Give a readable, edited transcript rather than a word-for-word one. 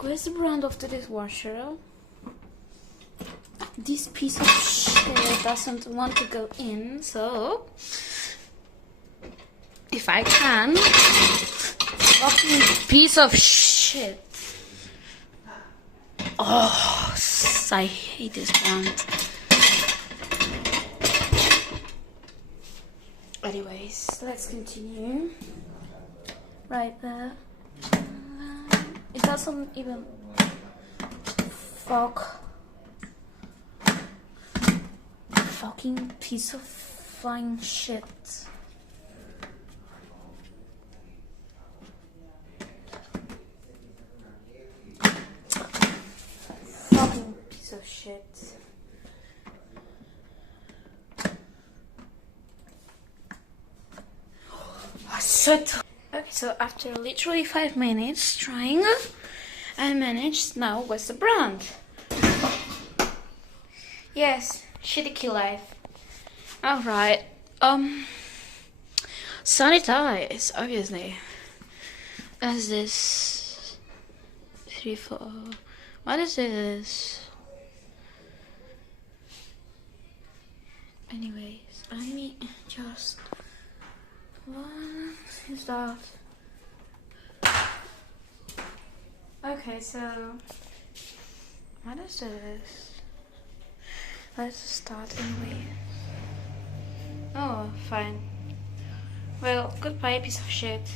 Where's the brand of the dishwasher? This piece of shit doesn't want to go in, so if I can, fucking piece of shit. Oh, I hate this brand. Anyways, let's continue. Right there. It doesn't even fucking piece of flying shit. Fucking piece of shit. Shit. Okay, so after literally 5 minutes trying, I managed. Now, what's the brand? Yes, shitty Qilive. Alright, sanitize, obviously. What's this? 3, 4. What is this? Anyways, let me just. What is that? Okay, so what is this? Let's start anyway. Oh, fine. Well, goodbye, piece of shit.